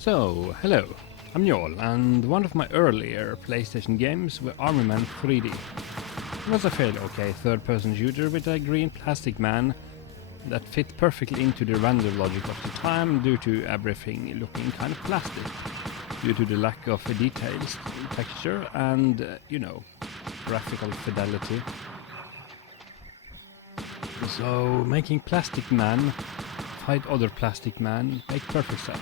So, hello, I'm Njol, and one of my earlier PlayStation games were Army Man 3D. It was a fairly okay third-person shooter with a green plastic man that fit perfectly into the render logic of the time due to everything looking kind of plastic, due to the lack of details, texture, and, graphical fidelity. So, making plastic man fight other plastic man make perfect sense.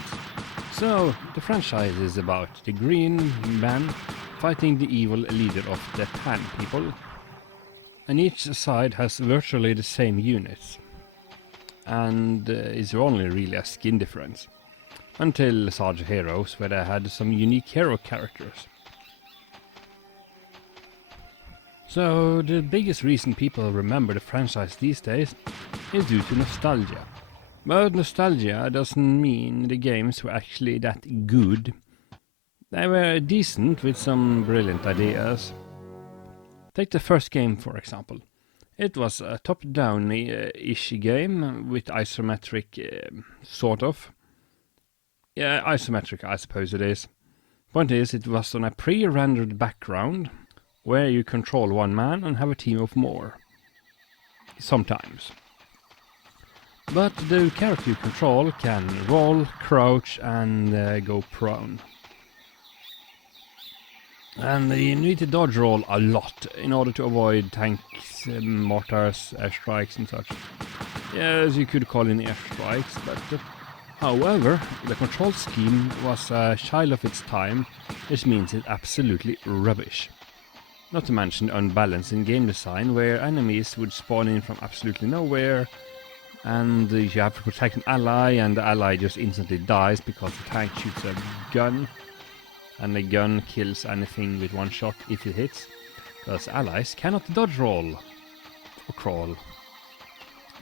So, the franchise is about the green man fighting the evil leader of the tan people, and each side has virtually the same units, and is only really a skin difference, until Sarge Heroes, where they had some unique hero characters. So, the biggest reason people remember the franchise these days is due to nostalgia. But nostalgia doesn't mean the games were actually that good. They were decent with some brilliant ideas. Take the first game, for example. It was a top-down-ish game with isometric, sort of. Yeah, isometric, I suppose it is. Point is, it was on a pre-rendered background where you control one man and have a team of more. Sometimes. But the character you control can roll, crouch, and go prone. And you need to dodge roll a lot in order to avoid tanks, mortars, airstrikes and such. Yes, you could call in airstrikes, but however, the control scheme was a child of its time, which means it's absolutely rubbish. Not to mention unbalanced in game design, where enemies would spawn in from absolutely nowhere, and you have to protect an ally, and the ally just instantly dies because the tank shoots a gun, and the gun kills anything with one shot if it hits, because allies cannot dodge roll or crawl.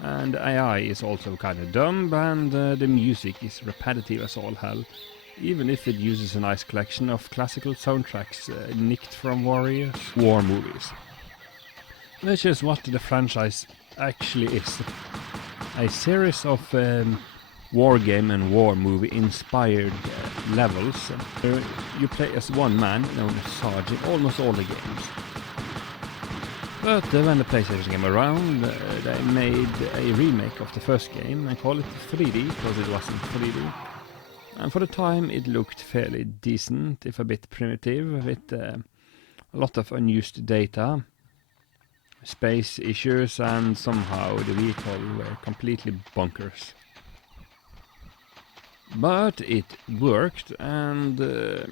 And AI is also kind of dumb, and the music is repetitive as all hell, even if it uses a nice collection of classical soundtracks nicked from war movies. Which is what the franchise actually is. A series of war game and war movie inspired levels where you play as one man known as Sarge in almost all the games. But when the PlayStation came around, they made a remake of the first game and called it 3D because it wasn't 3D. And for the time it looked fairly decent, if a bit primitive, with a lot of unused data, space issues, and somehow the vehicle were completely bonkers. But it worked, and it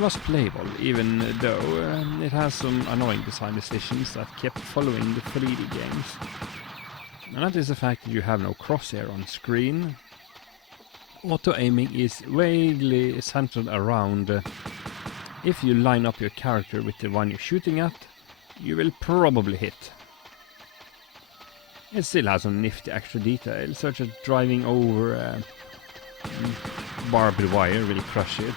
was playable, even though it has some annoying design decisions that kept following the 3D games. And that is the fact that you have no crosshair on screen. Auto-aiming is vaguely centered around if you line up your character with the one you're shooting at, you will probably hit. It still has some nifty extra details, such as driving over barbed wire will crush it.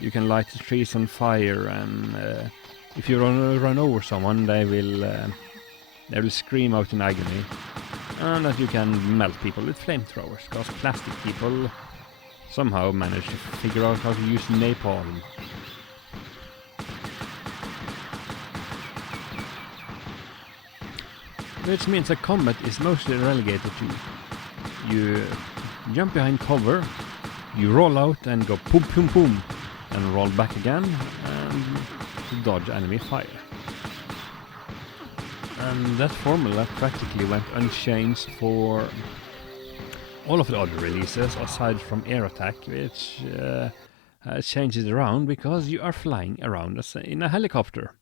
You can light the trees on fire, and if you run over someone, they will scream out in agony. And that you can melt people with flamethrowers, because plastic people somehow manage to figure out how to use napalm. Which means that combat is mostly relegated to you jump behind cover, you roll out and go boom boom boom, and roll back again and dodge enemy fire. And that formula practically went unchanged for all of the other releases aside from Air Attack, which changes around because you are flying around in a helicopter.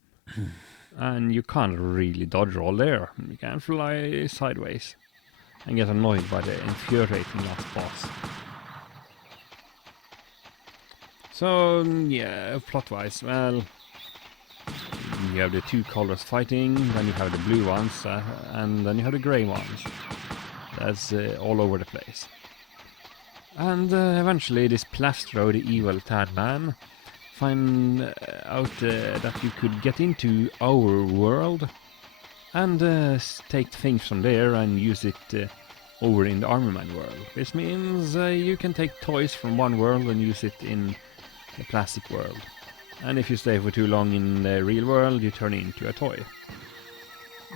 And you can't really dodge roll there. You can fly sideways and get annoyed by the infuriating last boss. So, yeah, plot-wise, well, you have the two colors fighting, then you have the blue ones, and then you have the grey ones. That's all over the place. And eventually this Plastro, the evil tad man, find out that you could get into our world and take things from there and use it over in the Army Man world, which means you can take toys from one world and use it in the plastic world. And if you stay for too long in the real world, you turn into a toy.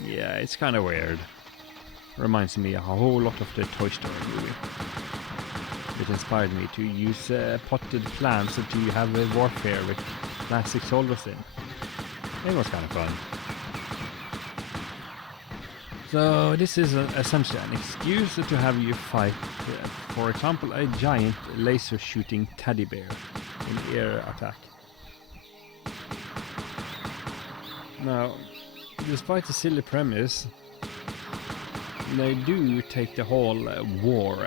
Yeah, it's kind of weird. Reminds me a whole lot of the Toy Story movie. It inspired me to use potted plants to have a warfare with plastic soldiers in. It was kind of fun. So this is essentially an excuse to have you fight, for example, a giant laser shooting teddy bear in air attack. Now, despite the silly premise, they do take the whole war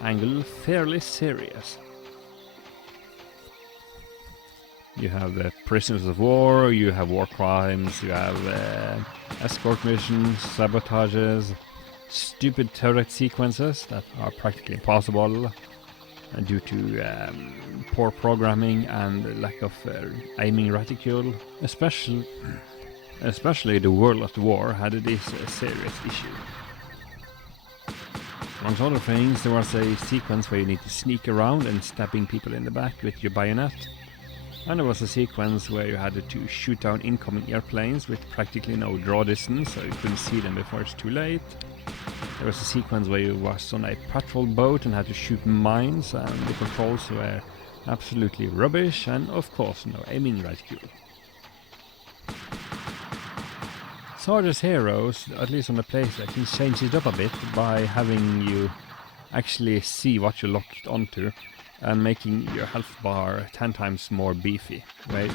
angle fairly serious. You have prisoners of war, you have war crimes, you have escort missions, sabotages, stupid turret sequences that are practically impossible due to poor programming and lack of aiming reticule. Especially the World of the War had this serious issue. Amongst other things, there was a sequence where you need to sneak around and stabbing people in the back with your bayonet. And there was a sequence where you had to shoot down incoming airplanes with practically no draw distance, so you couldn't see them before it's too late. There was a sequence where you was on a patrol boat and had to shoot mines, and the controls were absolutely rubbish, and of course no aiming reticule. Sarge's Heroes, at least on the PlayStation, changed it up a bit by having you actually see what you're locked onto and making your health bar 10 times more beefy. Right?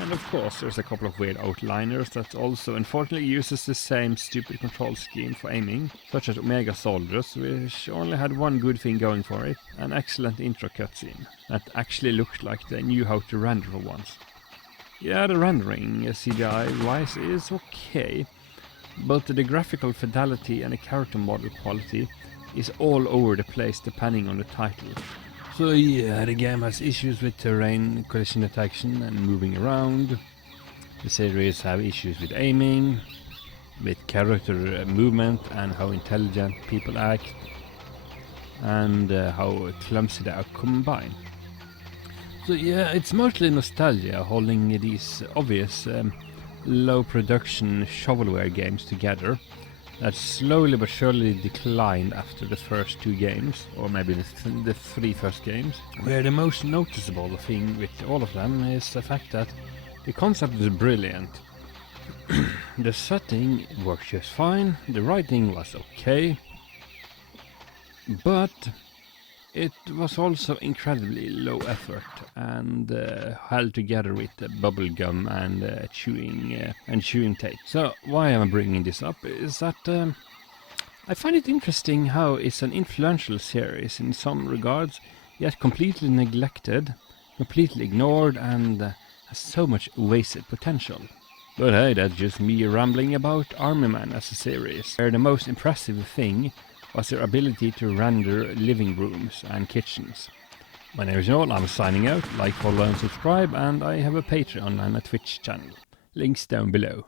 And of course there's a couple of weird outliners that also unfortunately uses the same stupid control scheme for aiming, such as Omega Soldiers, which only had one good thing going for it, an excellent intro cutscene that actually looked like they knew how to render for once. Yeah, the rendering CGI-wise is okay, but the graphical fidelity and the character model quality is all over the place depending on the title. So yeah, the game has issues with terrain, collision detection and moving around. The series have issues with aiming, with character movement and how intelligent people act, and how clumsy they are combined. So yeah, it's mostly nostalgia holding these obvious low production shovelware games together that slowly but surely declined after the first two games, or maybe the three first games, where the most noticeable thing with all of them is the fact that the concept is brilliant. The setting works just fine, the writing was okay, but it was also incredibly low effort and held together with bubblegum and chewing tape. So why am I bringing this up is that I find it interesting how it's an influential series in some regards, yet completely neglected, completely ignored, and has so much wasted potential. But hey, that's just me rambling about Army Man as a series, where the most impressive thing was their ability to render living rooms and kitchens. My name is Joel, I'm signing out. Like, follow and subscribe, and I have a Patreon and a Twitch channel. Links down below.